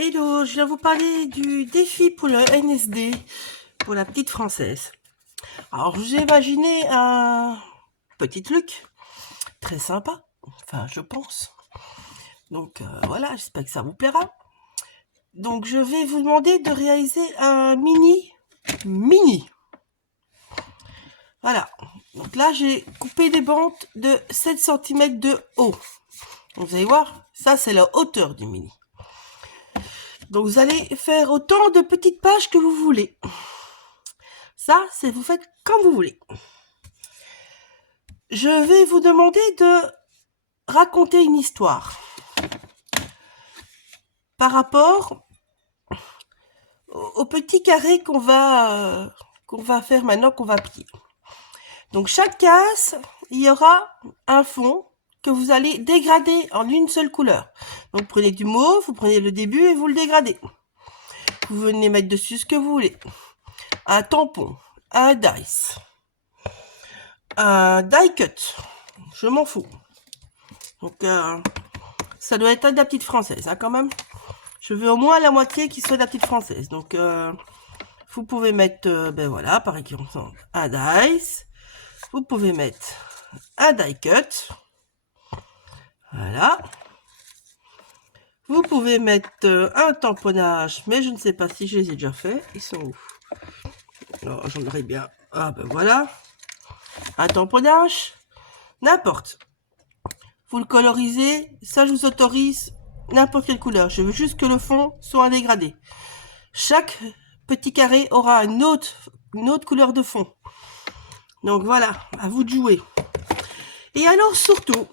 Hello, je viens vous parler du défi pour le NSD, pour la petite française. Alors, je vous ai imaginé un petit truc, très sympa, enfin, je pense. Donc, voilà, j'espère que ça vous plaira. Donc, je vais vous demander de réaliser un mini. Voilà. Donc là, j'ai coupé des bandes de 7 cm de haut. Donc, vous allez voir, ça, c'est la hauteur du mini. Donc, vous allez faire autant de petites pages que vous voulez. Ça, c'est vous faites comme vous voulez. Je vais vous demander de raconter une histoire par rapport au petit carré qu'on va faire maintenant, qu'on va plier. Donc chaque case, il y aura un fond que vous allez dégrader en une seule couleur. Donc prenez du mauve, vous prenez le début et vous le dégradez. Vous venez mettre dessus ce que vous voulez. Un tampon, un dice, un die cut, je m'en fous. Donc ça doit être de la petite française, hein, quand même. Je veux au moins la moitié qui soit de la petite française. Donc vous pouvez mettre, ben voilà, par exemple, un dice. Vous pouvez mettre un die cut. Voilà. Vous pouvez mettre un tamponnage, mais je ne sais pas si je les ai déjà fait. Ils sont où? Alors, j'en aurais bien. Ah ben voilà. Un tamponnage. N'importe. Vous le colorisez. Ça, je vous autorise n'importe quelle couleur. Je veux juste que le fond soit un dégradé. Chaque petit carré aura une autre couleur de fond. Donc voilà, à vous de jouer. Et alors surtout,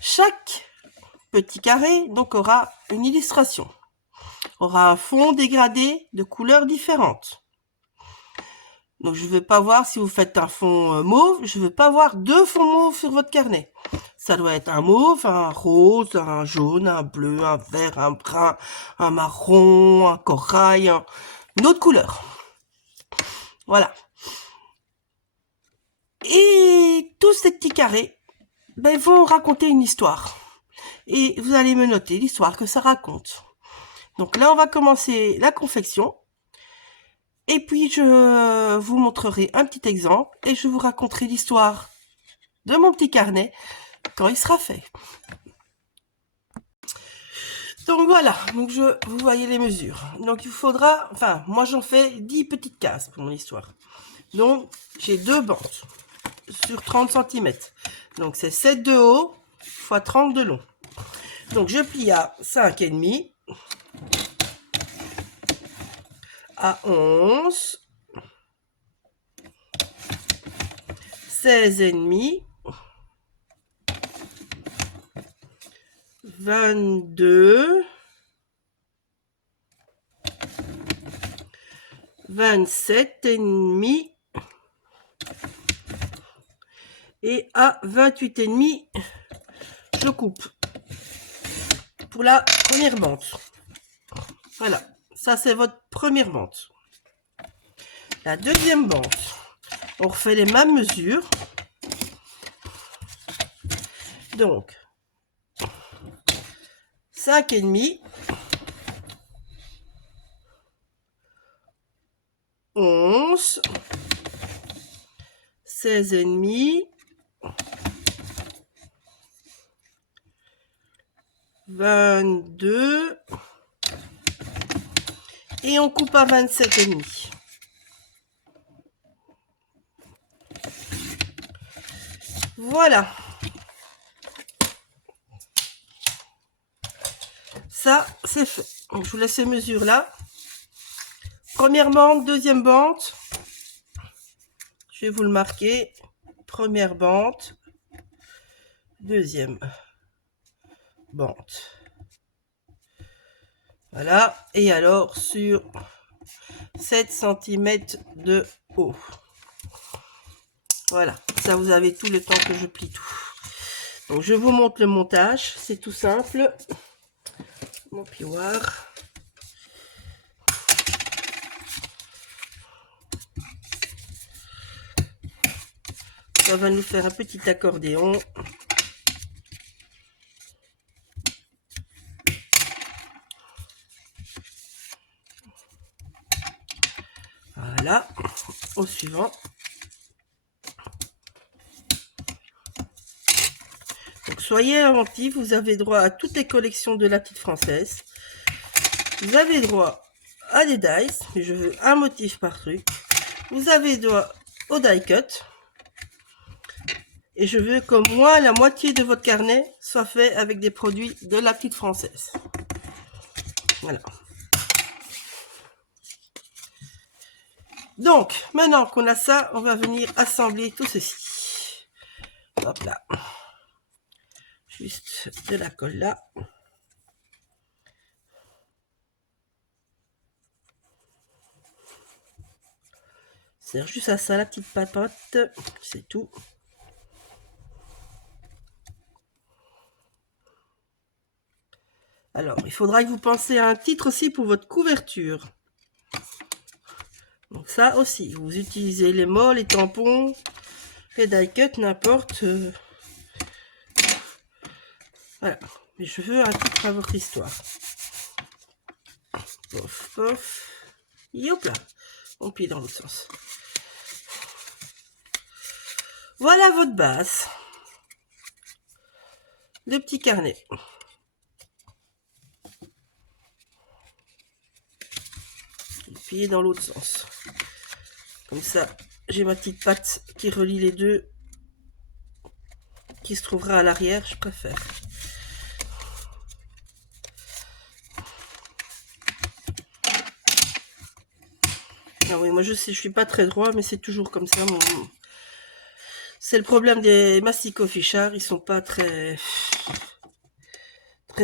chaque petit carré donc aura une illustration. Aura un fond dégradé de couleurs différentes. Donc je ne veux pas voir si vous faites un fond mauve, je ne veux pas voir deux fonds mauves sur votre carnet. Ça doit être un mauve, un rose, un jaune, un bleu, un vert, un brun, un marron, un corail, une autre couleur. Voilà. Et tous ces petits carrés vont raconter une histoire. Et vous allez me noter l'histoire que ça raconte. Donc là, on va commencer la confection. Et puis, je vous montrerai un petit exemple et je vous raconterai l'histoire de mon petit carnet quand il sera fait. Donc voilà, donc vous voyez les mesures. Donc il faudra, enfin, moi j'en fais 10 petites cases pour mon histoire. Donc j'ai 2 bandes sur 30 cm. Donc c'est 7 de haut x 30 de long. Donc je plie à 5,5, à 11, 16,5, 22, 27,5 et à 28,5, je coupe pour la première bande. Voilà, ça c'est votre première bande. La deuxième bande, on refait les mêmes mesures. Donc, 5,5, 11, 16,5, 22, et on coupe à 27,5. Voilà. Ça, c'est fait. Donc, je vous laisse ces mesures là. Première bande, deuxième bande. Je vais vous le marquer. Première bande, deuxième bande. Voilà. Et alors, sur 7 cm de haut. Voilà. Ça, vous avez tout le temps que je plie tout. Donc, je vous montre le montage. C'est tout simple. Mon plioir. Ça va nous faire un petit accordéon. Voilà, au suivant. Donc soyez inventifs, vous avez droit à toutes les collections de la petite française. Vous avez droit à des dice, mais je veux un motif par truc. Vous avez droit au die cut. Et je veux qu'au moins la moitié de votre carnet soit fait avec des produits de la petite française. Voilà. Donc, maintenant qu'on a ça, on va venir assembler tout ceci. Hop là. Juste de la colle là. C'est juste à ça la petite papote. C'est tout. Alors, il faudra que vous pensiez à un titre aussi pour votre couverture. Donc ça aussi, vous utilisez les mots, les tampons, les die cut, n'importe. Voilà. Mais je veux un titre à votre histoire. Pof, pof. Hop là. On plie dans l'autre sens. Voilà votre base. Le petit carnet. Plier dans l'autre sens. Comme ça, j'ai ma petite patte qui relie les deux, qui se trouvera à l'arrière, je préfère. Ah oui, moi je sais, je suis pas très droit, mais c'est toujours comme ça. C'est le problème des masticots fichards, ils sont pas très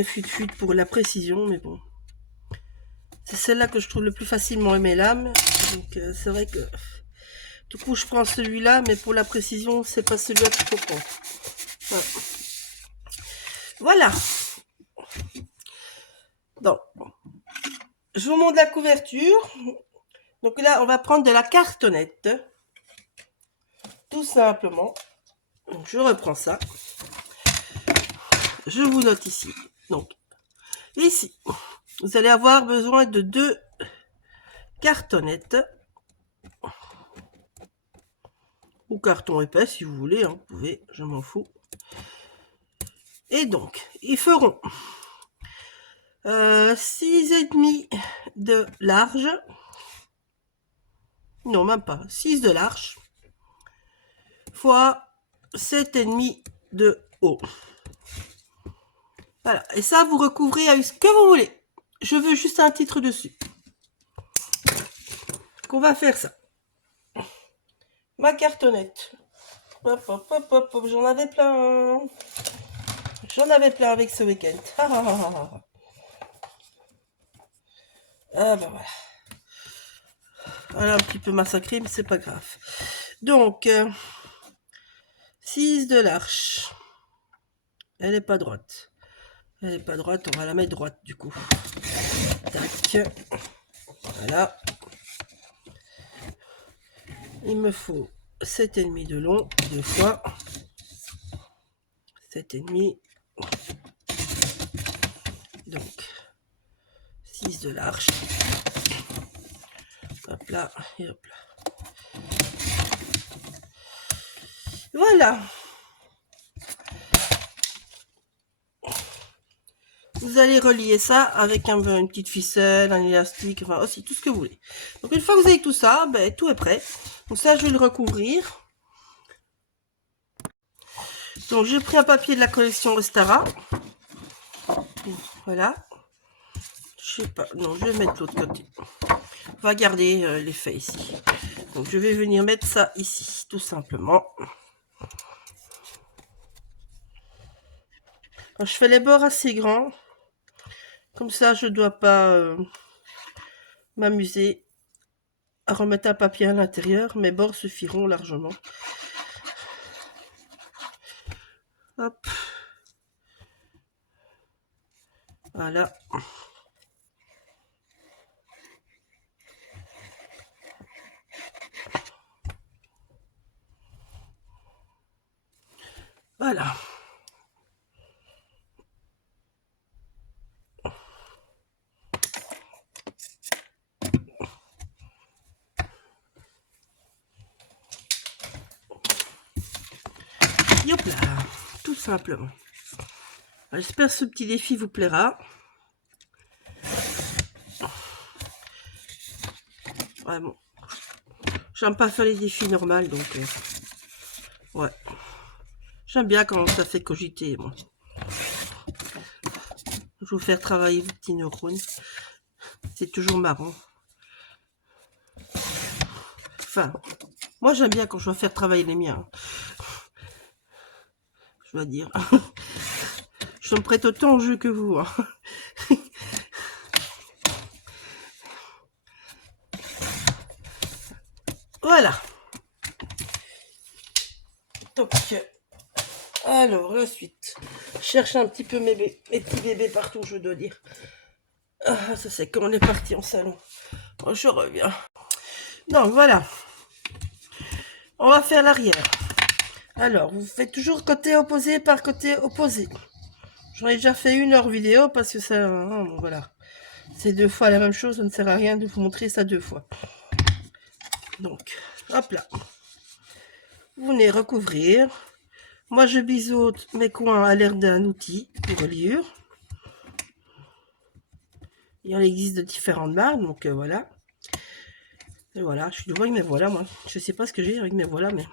fut pour la précision, mais bon. C'est celle-là que je trouve le plus facilement aimer l'âme. Donc c'est vrai que du coup je prends celui-là, mais pour la précision, c'est pas celui-là qu'il faut prendre. Voilà. Donc, je vous montre la couverture. Donc là, on va prendre de la cartonnette. Tout simplement. Donc, je reprends ça. Je vous note ici. Donc, ici, vous allez avoir besoin de 2 cartonnettes. Ou carton épais, si vous voulez. Hein, vous pouvez, je m'en fous. Et donc, ils feront 6,5 de large. Non, même pas. 6 de large. Fois 7,5 de haut. Voilà. Et ça, vous recouvrez avec ce que vous voulez. Je veux juste un titre dessus. Qu'on va faire ça. Ma cartonnette. Hop, hop, hop, hop, hop. J'en avais plein. J'en avais plein avec ce week-end. Ah ben voilà. Elle a un petit peu massacré, mais c'est pas grave. Donc, 6 de l'arche. Elle n'est pas droite. Elle n'est pas droite, on va la mettre droite du coup. Tac. Voilà. Il me faut 7,5 de long, 2 fois. 7,5. Donc, 6 de l'arche. Hop là, et hop là. Voilà. Vous allez relier ça avec une petite ficelle, un élastique, enfin aussi tout ce que vous voulez. Donc une fois que vous avez tout ça, ben, tout est prêt. Donc ça, je vais le recouvrir. Donc j'ai pris un papier de la collection Ostara. Voilà. Je sais pas, non, je vais mettre l'autre côté. On va garder l'effet ici. Donc je vais venir mettre ça ici, tout simplement. Alors, je fais les bords assez grands. Comme ça, je ne dois pas m'amuser à remettre un papier à l'intérieur. Mes bords suffiront largement. Hop. Voilà. Voilà. simplement. J'espère que ce petit défi vous plaira. Ouais, bon. J'aime pas faire les défis normaux, donc... ouais. J'aime bien quand ça fait cogiter, moi. Je vais vous faire travailler vos petits neurones. C'est toujours marrant. Enfin, moi j'aime bien quand je dois faire travailler les miens. Je dois dire. Je me prête autant au jeu que vous. Hein. Voilà. Donc, alors, la suite. Je cherche un petit peu mes petits bébés partout, je dois dire. Ah, ça c'est quand on est parti en salon. Oh, je reviens. Donc, voilà. On va faire l'arrière. Alors, vous faites toujours côté opposé par côté opposé. J'en ai déjà fait une hors vidéo parce que ça... bon, voilà. C'est 2 fois la même chose, ça ne sert à rien de vous montrer ça 2 fois. Donc, hop là. Vous venez recouvrir. Moi, je biseaute mes coins à l'air d'un outil de reliure. Il en existe de différentes marques, donc voilà. Et voilà, je suis devant avec mes voilà, moi. Je sais pas ce que j'ai avec mes voilà, mais...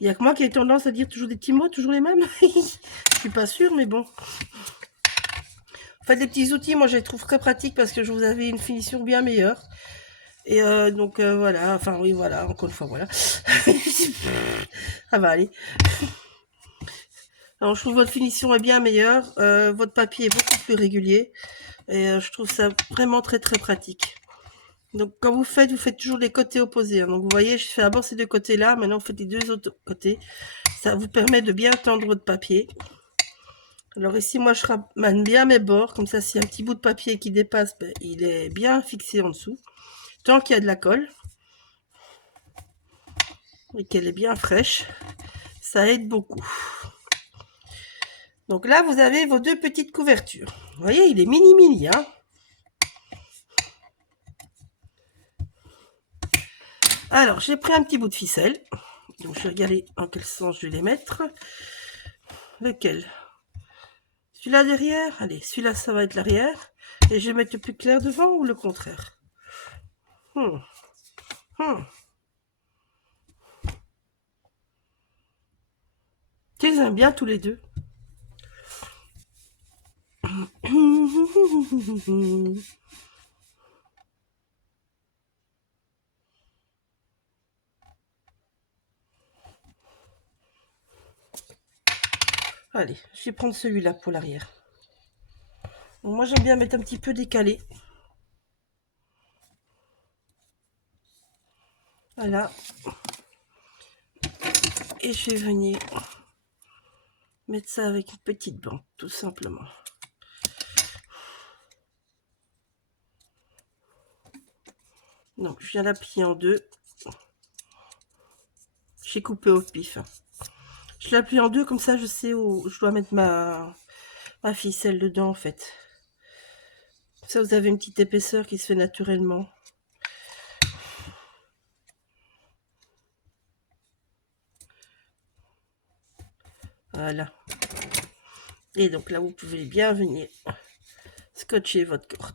Il n'y a que moi qui ai tendance à dire toujours des petits mots, toujours les mêmes. Je suis pas sûre, mais bon. En fait, les petits outils, moi, je les trouve très pratiques parce que je vous avais une finition bien meilleure. Et donc, voilà. Enfin, oui, voilà. Encore une fois, voilà. Ça va aller. Alors, je trouve votre finition est bien meilleure. Votre papier est beaucoup plus régulier. Et je trouve ça vraiment très, très pratique. Donc, quand vous faites toujours les côtés opposés. Hein. Donc, vous voyez, je fais d'abord ces 2 côtés-là. Maintenant, vous faites les 2 autres côtés. Ça vous permet de bien tendre votre papier. Alors ici, moi, je ramène bien mes bords. Comme ça, s'il y a un petit bout de papier qui dépasse, ben, il est bien fixé en dessous. Tant qu'il y a de la colle. Et qu'elle est bien fraîche. Ça aide beaucoup. Donc là, vous avez vos 2 petites couvertures. Vous voyez, il est mini, hein. Alors, j'ai pris un petit bout de ficelle. Donc, je vais regarder en quel sens je vais les mettre. Lequel? Celui-là derrière? Allez, celui-là, ça va être l'arrière. Et je vais mettre le plus clair devant ou le contraire? Tu les aimes bien tous les deux. Allez, je vais prendre celui-là pour l'arrière. Moi, j'aime bien mettre un petit peu décalé. Voilà. Et je vais venir mettre ça avec une petite bande, tout simplement. Donc, je viens la plier en 2. J'ai coupé au pif. Je la plie en 2, comme ça, je sais où je dois mettre ma ficelle dedans, en fait. Ça, vous avez une petite épaisseur qui se fait naturellement. Voilà. Et donc là, vous pouvez bien venir scotcher votre corde.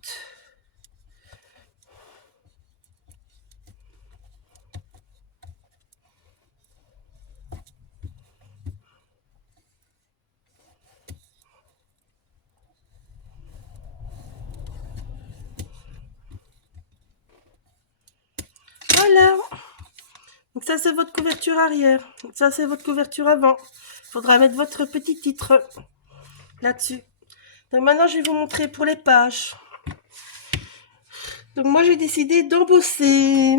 Voilà. Donc ça, c'est votre couverture arrière. Ça, c'est votre couverture avant. Il faudra mettre votre petit titre là-dessus. Donc maintenant, je vais vous montrer pour les pages. Donc moi, j'ai décidé d'embosser.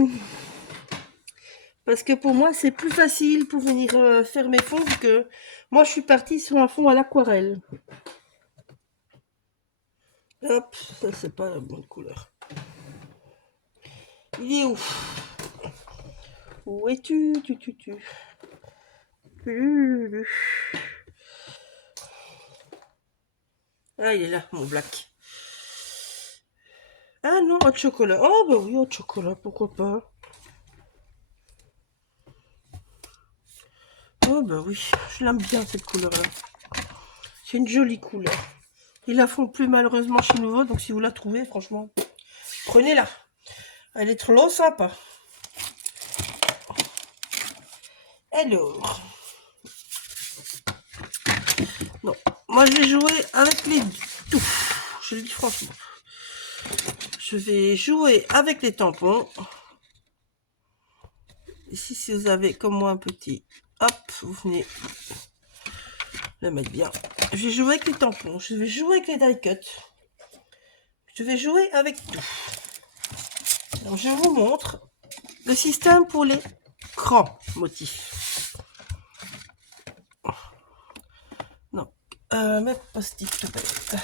Parce que pour moi, c'est plus facile pour venir faire mes fonds que... Moi, je suis partie sur un fond à l'aquarelle. Hop, ça, c'est pas la bonne couleur. Il est où? Où es-tu? Ah, il est là, mon black. Ah non, hot chocolat. Oh, bah oui, hot chocolat, pourquoi pas. Oh bah oui, je l'aime bien cette couleur-là. C'est une jolie couleur. Ils la font plus malheureusement chez Nouveau, donc si vous la trouvez, franchement, prenez-la. Elle est trop sympa. Alors, non, moi je vais jouer avec les tout. Je le dis franchement. Je vais jouer avec les tampons. Ici, si vous avez comme moi un petit, hop, vous venez le mettre bien. Je vais jouer avec les tampons. Je vais jouer avec les die cuts. Je vais jouer avec tout. Donc, je vous montre le système pour les grands motifs. Donc, mes post-it tout bête.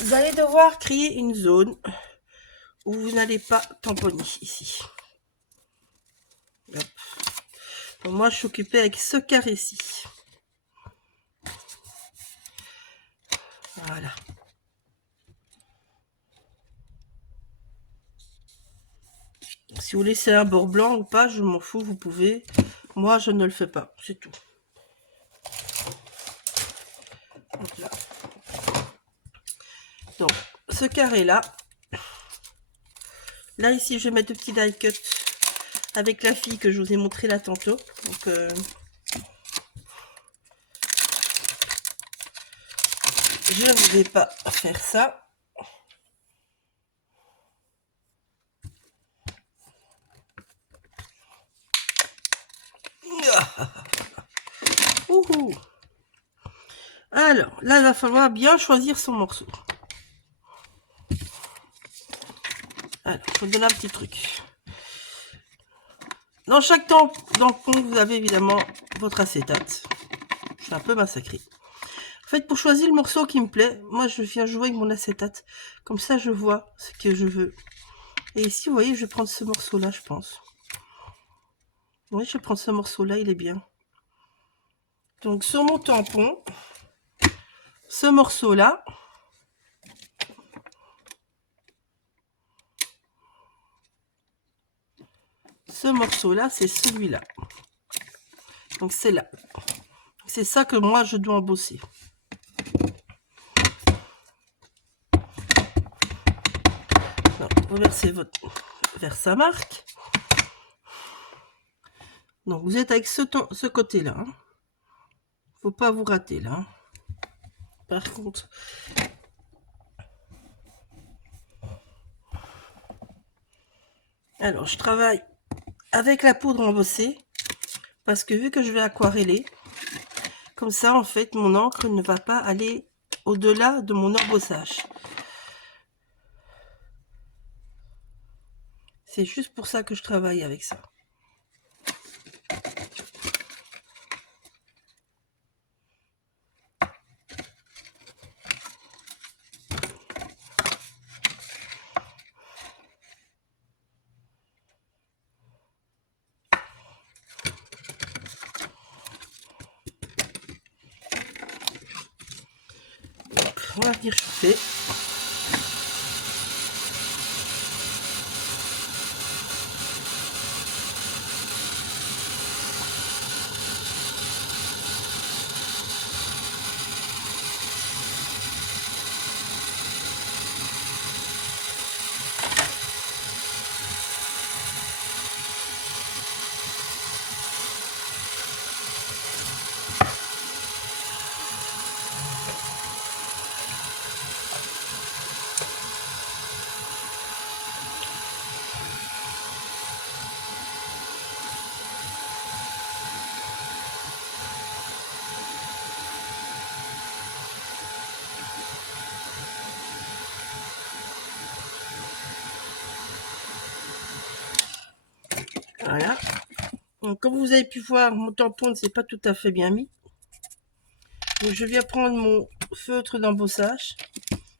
Vous allez devoir créer une zone où vous n'allez pas tamponner ici. Hop. Donc, moi, je suis occupée avec ce carré-ci. Voilà. Si vous laissez un bord blanc ou pas, je m'en fous, vous pouvez. Moi, je ne le fais pas, c'est tout. Donc, là. Donc, ce carré-là. Là, ici, je vais mettre deux petits die cut avec la fille que je vous ai montré là tantôt. Donc, je ne vais pas faire ça. Ouhou. Alors, là, il va falloir bien choisir son morceau. Alors, je vous donne un petit truc. Dans chaque tampon, vous avez évidemment votre acétate. Je suis un peu massacrée. En fait, pour choisir le morceau qui me plaît, moi, je viens jouer avec mon acétate. Comme ça, je vois ce que je veux. Et ici, vous voyez, je vais prendre ce morceau-là, je pense. Oui, je vais prendre ce morceau-là, il est bien. Donc, sur mon tampon, ce morceau-là, c'est celui-là. Donc, c'est là. C'est ça que moi, je dois embosser. Reversez votre vers sa marque. Donc, vous êtes avec ce côté-là. Hein. Faut pas vous rater, là. Hein. Par contre... Alors, je travaille avec la poudre embossée. Parce que vu que je vais aquareller, comme ça, en fait, mon encre ne va pas aller au-delà de mon embossage. C'est juste pour ça que je travaille avec ça. On va venir chauffer. Voilà. Donc, comme vous avez pu voir, mon tampon ne s'est pas tout à fait bien mis. Donc, je viens prendre mon feutre d'embossage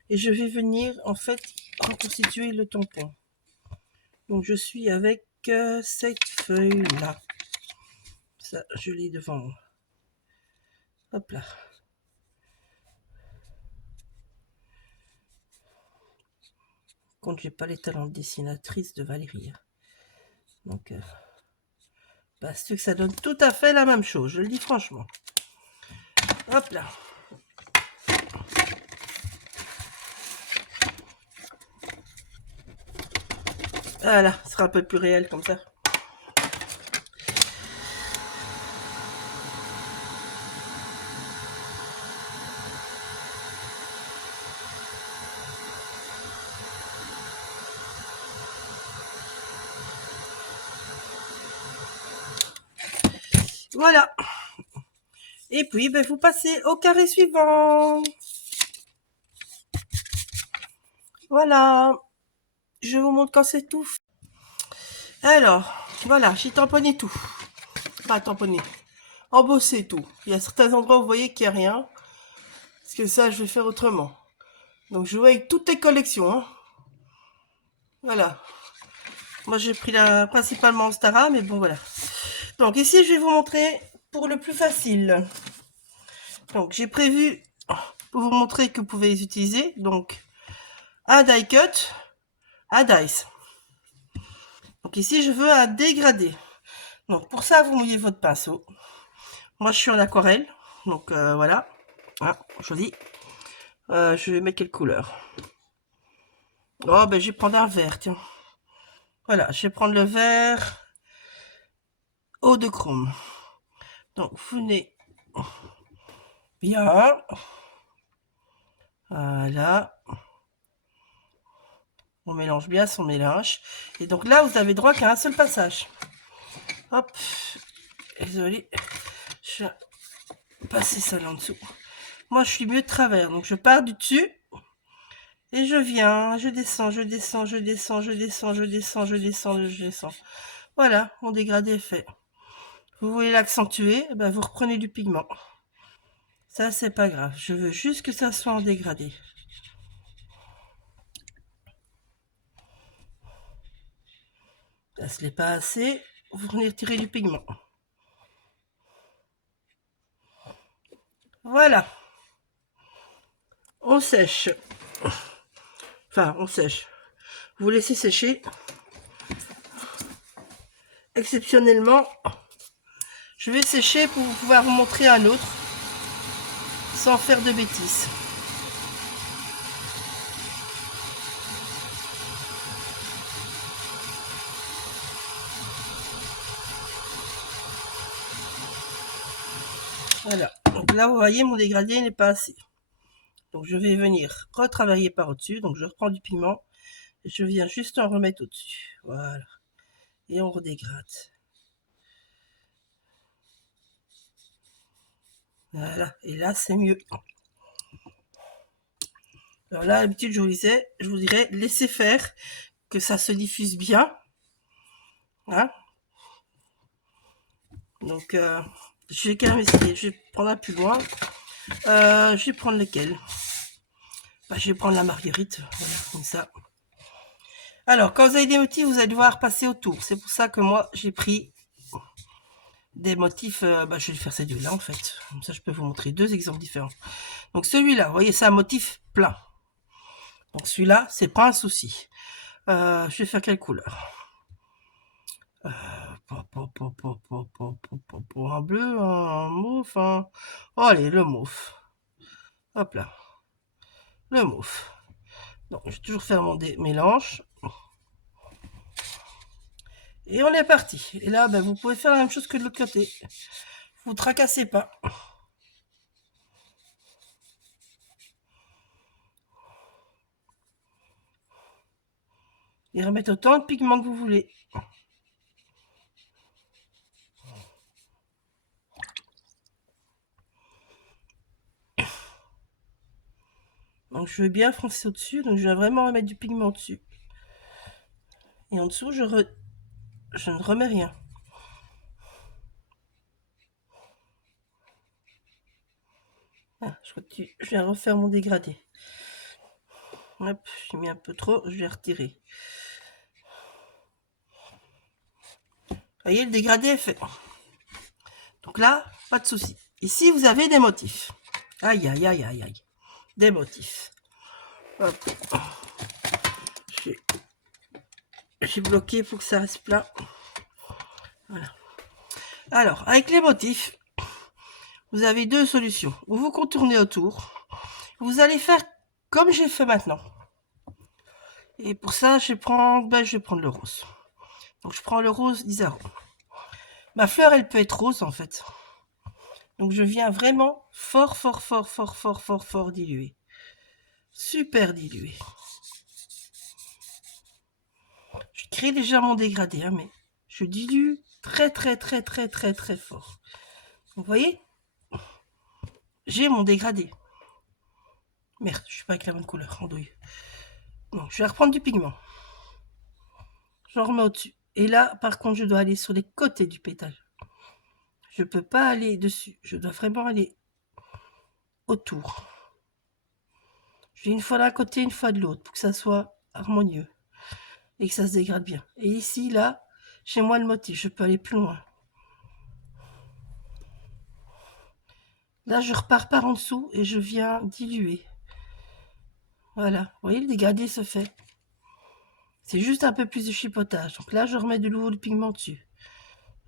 et je vais venir en fait reconstituer le tampon. Donc, je suis avec cette feuille-là. Ça, je l'ai devant moi. Hop là. Quand j'ai pas les talents de dessinatrice de Valérie. Donc, Parce que ça donne tout à fait la même chose, je le dis franchement. Hop là. Voilà, ce sera un peu plus réel comme ça. Voilà. Et puis, ben, vous passez au carré suivant. Voilà. Je vous montre quand c'est tout. Alors, voilà, j'ai tamponné tout. Pas tamponné. Embossé tout. Il y a certains endroits où vous voyez qu'il n'y a rien. Parce que ça, je vais faire autrement. Donc, je vais avec toutes les collections. Hein. Voilà. Moi, j'ai pris principalement Stara, mais bon, voilà. Donc, ici, je vais vous montrer pour le plus facile. Donc, j'ai prévu pour vous montrer que vous pouvez les utiliser. Donc, un die cut, un dice. Donc, ici, je veux un dégradé. Donc, pour ça, vous mouillez votre pinceau. Moi, je suis en aquarelle. Donc, voilà. Ah, joli. Je vais mettre quelle couleur? Oh, ben, je vais prendre un vert, tiens. Voilà, je vais prendre le vert eau de chrome. Donc, vous venez bien. Voilà. On mélange bien son mélange. Et donc là, vous avez droit qu'à un seul passage. Hop. Désolé. Je vais passer ça là en dessous. Moi, je suis mieux de travers. Donc, je pars du dessus. Et je viens. Je descends, je descends, je descends, je descends, je descends, je descends, je descends. Voilà, mon dégradé est fait. Vous voulez l'accentuer, ben vous reprenez du pigment. Ça, c'est pas grave. Je veux juste que ça soit en dégradé. Ça, ce n'est pas assez. Vous venez retirer du pigment. Voilà. On sèche. Enfin, on sèche. Vous laissez sécher. Exceptionnellement, je vais sécher pour pouvoir vous montrer un autre sans faire de bêtises. Voilà. Donc là, vous voyez, mon dégradé n'est pas assez. Donc je vais venir retravailler par au-dessus. Donc je reprends du pigment. Et je viens juste en remettre au-dessus. Voilà. Et on redégrade. Voilà. Et là, c'est mieux. Alors là, d'habitude, je vous dirais, laissez faire, que ça se diffuse bien. Hein. Donc, je vais quand même essayer. Je vais prendre un plus loin. Je vais prendre lequel? Je vais prendre la marguerite. Voilà, comme ça. Alors, quand vous avez des motifs, vous allez devoir passer autour. C'est pour ça que moi, j'ai pris des motifs. Je vais faire ces deux-là, en fait. Comme ça, je peux vous montrer deux exemples différents. Donc, celui-là, vous voyez, c'est un motif plein. Donc, celui-là, c'est pas un souci. Je vais faire quelle couleur? Pour un bleu, un mauve, oh, allez, le mauve. Hop là. Le mauve. Donc, je vais toujours faire mon mélange. Et on est parti. Et là, vous pouvez faire la même chose que de l'autre côté. Vous tracassez pas. Et remettre autant de pigments que vous voulez. Donc, je vais bien froncer au-dessus. Donc, je vais vraiment remettre du pigment au-dessus. Et en dessous, je ne remets rien. Ah, je viens refaire mon dégradé. Hop, j'ai mis un peu trop, je vais retirer. Vous voyez, le dégradé est fait. Donc là, pas de souci. Ici, vous avez des motifs. Aïe, aïe, aïe, aïe, aïe. Des motifs. Hop. J'ai bloqué pour que ça reste plat. Voilà. Alors, avec les motifs, vous avez deux solutions. Ou vous contournez autour. Vous allez faire comme j'ai fait maintenant. Et pour ça, je vais prendre le rose. Donc, je prends le rose d'Isaro. Ma fleur, elle peut être rose, en fait. Donc, je viens vraiment fort diluer. Super dilué. Je crée déjà mon dégradé, hein, mais je dilue très fort. Vous voyez? J'ai mon dégradé. Merde, je suis pas avec la bonne couleur, andouille. Non, je vais reprendre du pigment. J'en remets au-dessus. Et là, par contre, je dois aller sur les côtés du pétale. Je peux pas aller dessus. Je dois vraiment aller autour. Je vais une fois d'un côté, une fois de l'autre, pour que ça soit harmonieux. Et que ça se dégrade bien. Et ici, là, j'ai moins le motif. Je peux aller plus loin. Là, je repars par en dessous et je viens diluer. Voilà. Vous voyez, le dégradé se fait. C'est juste un peu plus de chipotage. Donc là, je remets de nouveau le pigment dessus.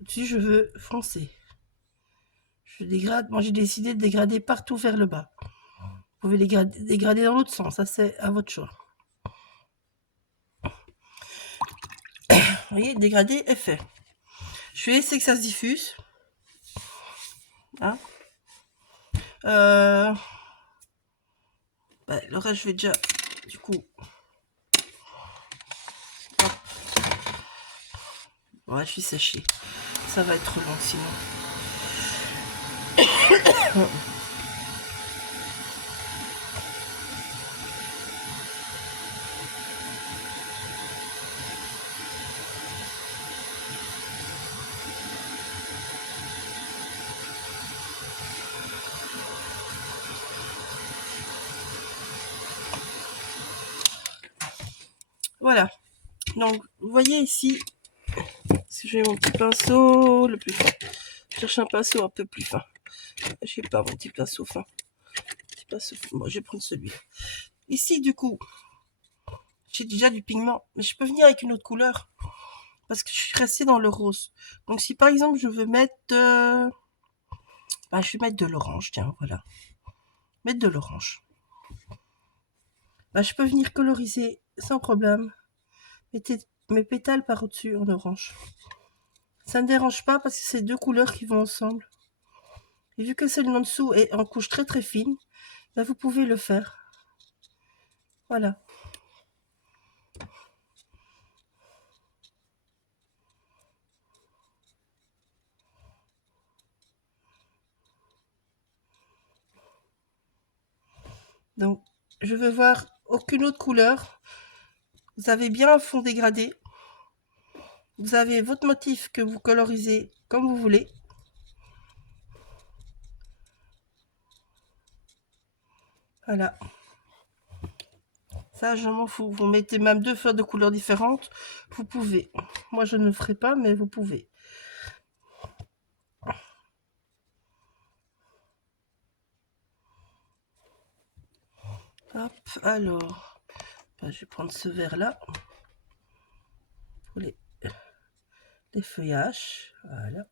Au-dessus, je veux foncer. Je dégrade. Moi, j'ai décidé de dégrader partout vers le bas. Vous pouvez les dégrader dans l'autre sens. Ça, c'est à votre choix. Vous voyez, le dégradé est fait. Je vais essayer que ça se diffuse. Hein, le reste, je vais déjà, du coup... Hop. Ouais, je suis séchée. Ça va être long sinon. Voilà. Donc, vous voyez ici, si j'ai mon petit pinceau le plus fin. Je cherche un pinceau un peu plus fin. Je sais pas, mon petit pinceau fin. Bon, je vais prendre celui-là. Ici, du coup, j'ai déjà du pigment, mais je peux venir avec une autre couleur parce que je suis restée dans le rose. Donc, si par exemple, je veux mettre... je vais mettre de l'orange, tiens, voilà. Mettre de l'orange. Je peux venir coloriser sans problème. Mettez mes pétales par au-dessus en orange. Ça ne dérange pas parce que c'est deux couleurs qui vont ensemble. Et vu que celle en dessous est en couche très fine, vous pouvez le faire. Voilà. Donc, je veux voir aucune autre couleur. Vous avez bien un fond dégradé. Vous avez votre motif que vous colorisez comme vous voulez. Voilà. Ça, je m'en fous. Vous mettez même deux fleurs de couleurs différentes. Vous pouvez. Moi, je ne le ferai pas, mais vous pouvez. Hop, alors. Je vais prendre ce vert-là. Pour les feuillages. Voilà.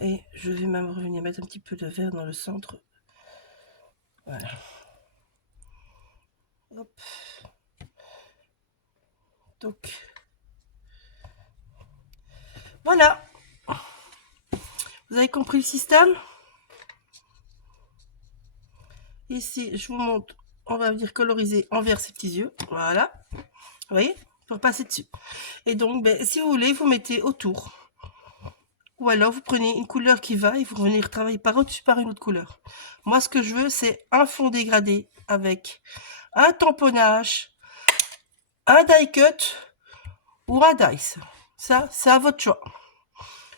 Et je vais même revenir mettre un petit peu de vert dans le centre. Voilà. Hop. Donc, voilà. Vous avez compris le système? Ici, je vous montre. On va venir coloriser envers ces petits yeux. Voilà. Vous voyez? Pour passer dessus. Et donc, si vous voulez, vous mettez autour. Ou alors, vous prenez une couleur qui va et vous venez travailler par au-dessus par une autre couleur. Moi, ce que je veux, c'est un fond dégradé avec un tamponnage, un die cut ou un dice. Ça, c'est à votre choix.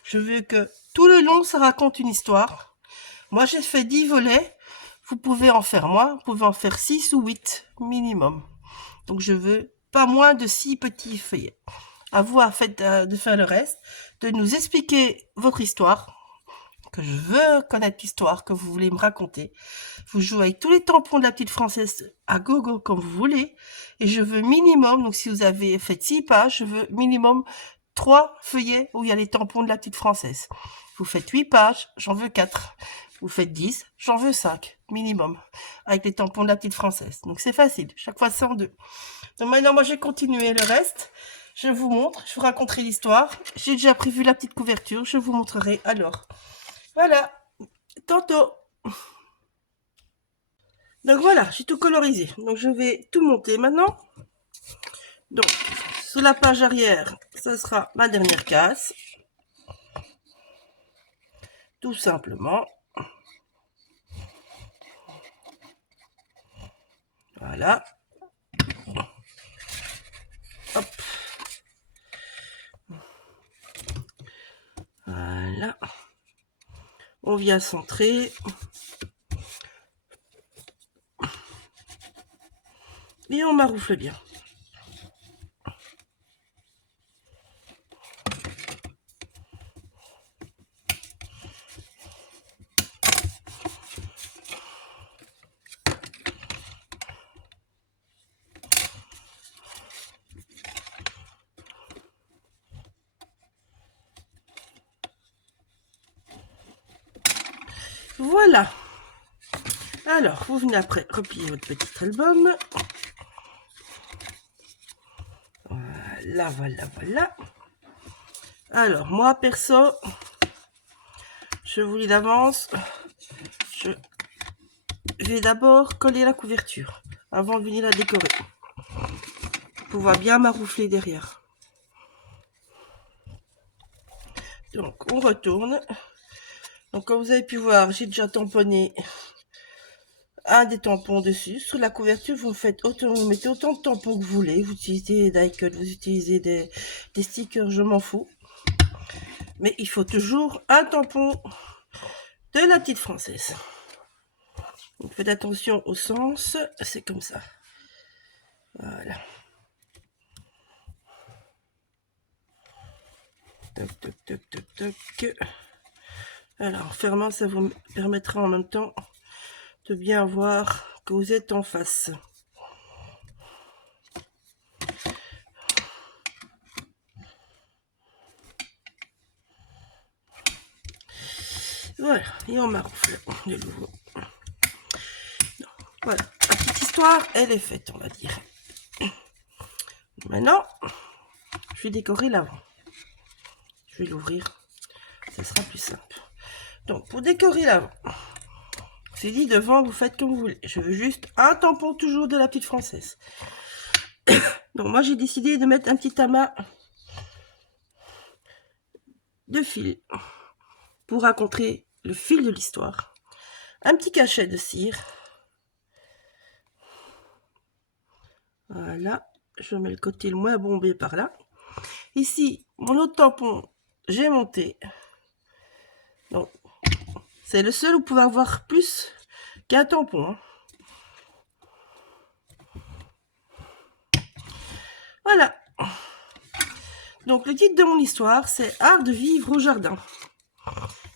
Je veux que tout le long, ça raconte une histoire. Moi, j'ai fait 10 volets. Vous pouvez en faire moins. Vous pouvez en faire 6 ou 8 minimum. Donc, je veux pas moins de 6 petits feuillets. À vous de faire le reste, de nous expliquer votre histoire, que je veux connaître l'histoire que vous voulez me raconter. Vous jouez avec tous les tampons de la petite française à gogo comme vous voulez. Et je veux minimum, donc si vous avez fait 6 pages, je veux minimum 3 feuillets où il y a les tampons de la petite française. Vous faites 8 pages, j'en veux 4. Vous faites 10, j'en veux 5 minimum, avec les tampons de la petite française. Donc c'est facile, chaque fois c'est en 2. Donc maintenant, moi j'ai continué le reste. Je vous montre, je vous raconterai l'histoire. J'ai déjà prévu la petite couverture, je vous montrerai alors. Voilà, tantôt. Donc voilà, j'ai tout colorisé. Donc je vais tout monter maintenant. Donc, sur la page arrière, ça sera ma dernière case. Tout simplement. Voilà. Hop. Voilà. On vient centrer. Et on maroufle bien. Voilà. Alors, vous venez après replier votre petit album. Voilà, voilà, voilà. Alors, moi, perso, je vous dis d'avance, je vais d'abord coller la couverture avant de venir la décorer. Pour pouvoir bien maroufler derrière. Donc, on retourne. Donc, comme vous avez pu voir, j'ai déjà tamponné un des tampons dessus. Sur la couverture, vous mettez autant de tampons que vous voulez. Vous utilisez des die-cut, vous utilisez des stickers, je m'en fous. Mais il faut toujours un tampon de la petite française. Donc, faites attention au sens. C'est comme ça. Voilà. Toc, toc, toc, toc, toc. Alors, en fermant, ça vous permettra en même temps de bien voir que vous êtes en face. Voilà, et on maroufle de nouveau. Voilà, la petite histoire, elle est faite, on va dire. Maintenant, je vais décorer l'avant. Je vais l'ouvrir, ça sera plus simple. Donc, pour décorer l'avant, c'est dit devant, vous faites comme vous voulez. Je veux juste un tampon toujours de la petite française. Donc, moi, j'ai décidé de mettre un petit amas de fil pour raconter le fil de l'histoire. Un petit cachet de cire. Voilà, je mets le côté le moins bombé par là. Ici, mon autre tampon, j'ai monté. Donc, c'est le seul où vous pouvez avoir plus qu'un tampon. Hein. Voilà. Donc, le titre de mon histoire, c'est Art de vivre au jardin.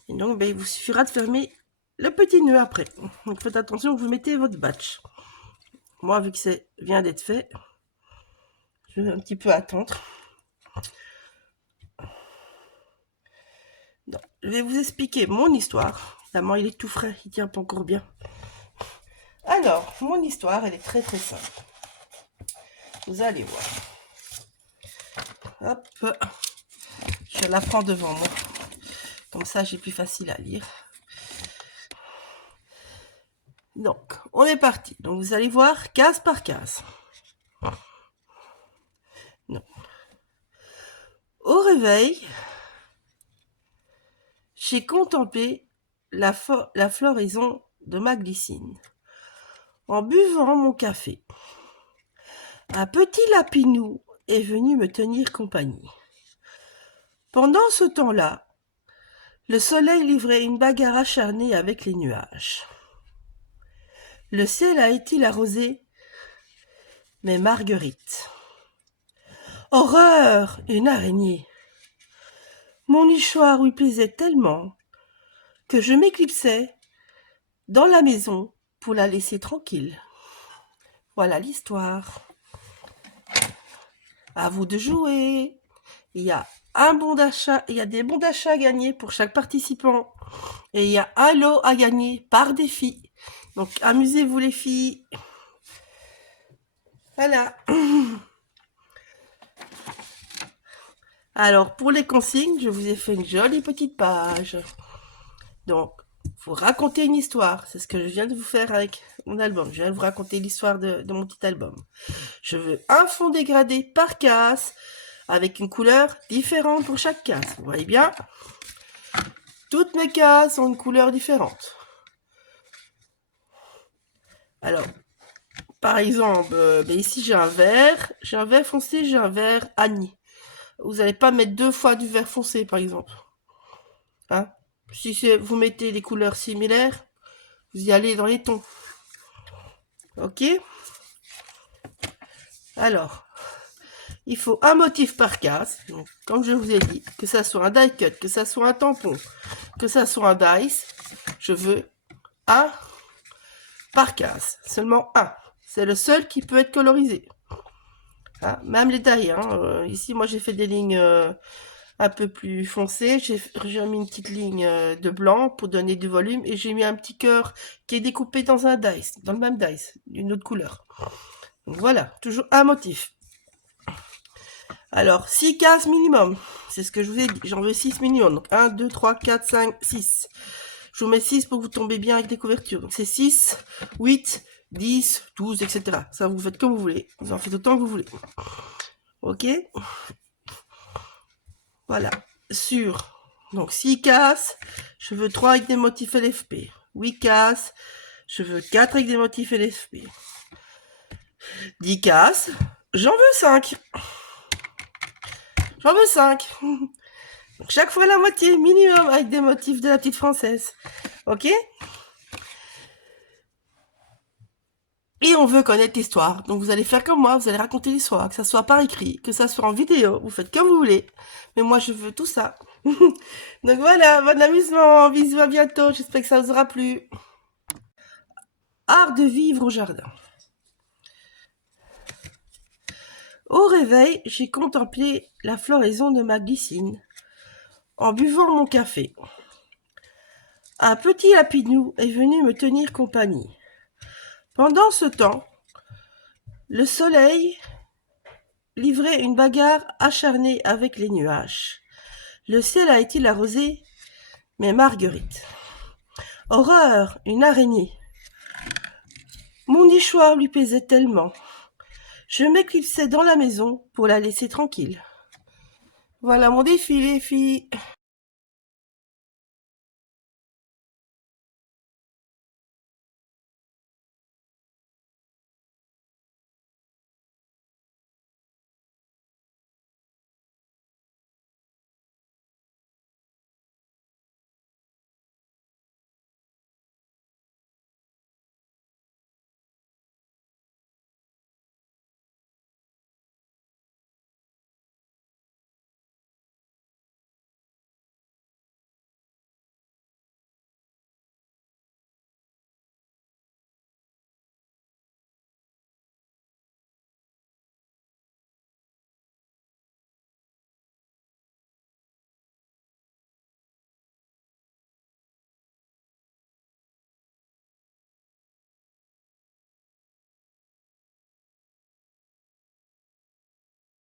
Et donc, ben, il vous suffira de fermer le petit nœud après. Donc, faites attention que vous mettez votre batch. Moi, vu que c'est vient d'être fait, je vais un petit peu attendre. Donc, je vais vous expliquer mon histoire. Évidemment, il est tout frais, il tient pas encore bien. Alors, mon histoire, elle est très très simple. Vous allez voir. Hop. Je la prends devant moi. Comme ça, j'ai plus facile à lire. Donc, on est parti. Donc, vous allez voir case par case. Non. Au réveil, j'ai contemplé la floraison de ma glycine. En buvant mon café, un petit lapinou est venu me tenir compagnie. Pendant ce temps-là, le soleil livrait une bagarre acharnée avec les nuages. Le ciel a-t-il arrosé mes marguerites? Horreur! Une araignée! Mon nichoir lui plaisait tellement que je m'éclipsais dans la maison pour la laisser tranquille. Voilà l'histoire. À vous de jouer. Il y a un bon d'achat, il y a des bons d'achat à gagner pour chaque participant. Et il y a un lot à gagner par défi. Donc amusez-vous les filles. Voilà. Alors pour les consignes, je vous ai fait une jolie petite page. Donc, faut raconter une histoire. C'est ce que je viens de vous faire avec mon album. Je viens de vous raconter l'histoire de mon petit album. Je veux un fond dégradé par case avec une couleur différente pour chaque case. Vous voyez bien? Toutes mes cases ont une couleur différente. Alors, par exemple, ici j'ai un vert foncé, j'ai un vert anis. Vous n'allez pas mettre 2 fois du vert foncé, par exemple. Hein? Si vous mettez des couleurs similaires, vous y allez dans les tons. Ok? Alors, il faut un motif par case. Donc, comme je vous ai dit, que ça soit un die cut, que ça soit un tampon, que ça soit un dice, je veux un par case. Seulement un. C'est le seul qui peut être colorisé. Hein, même les die. Hein. Ici, moi, j'ai fait des lignes un peu plus foncées. J'ai mis une petite ligne de blanc pour donner du volume. Et j'ai mis un petit cœur qui est découpé dans un dice, dans le même dice, d'une autre couleur. Donc voilà, toujours un motif. Alors, 6 cases minimum. C'est ce que je vous ai dit. J'en veux 6 minimum. Donc, 1, 2, 3, 4, 5, 6. Je vous mets 6 pour que vous tombez bien avec les couvertures. Donc, c'est 6, 8, 10, 12, etc. Ça, vous faites comme vous voulez. Vous en faites autant que vous voulez. Ok? Voilà. Sur, donc, 6 cases. Je veux 3 avec des motifs LFP. 8 cases. Je veux 4 avec des motifs LFP. 10 cases. J'en veux 5. J'en veux 5. Donc chaque fois la moitié minimum avec des motifs de la petite française. Ok? Et on veut connaître l'histoire. Donc vous allez faire comme moi, vous allez raconter l'histoire, que ça soit par écrit, que ça soit en vidéo, vous faites comme vous voulez. Mais moi je veux tout ça. Donc voilà, bon amusement, bisous, à bientôt, j'espère que ça vous aura plu. Art de vivre au jardin. Au réveil, j'ai contemplé la floraison de ma glycine en buvant mon café. Un petit lapinou est venu me tenir compagnie. Pendant ce temps, le soleil livrait une bagarre acharnée avec les nuages. Le ciel a-t-il arrosé mes marguerites? Horreur, une araignée. Mon nichoir lui pesait tellement. Je m'éclipsais dans la maison pour la laisser tranquille. Voilà mon défi, les filles.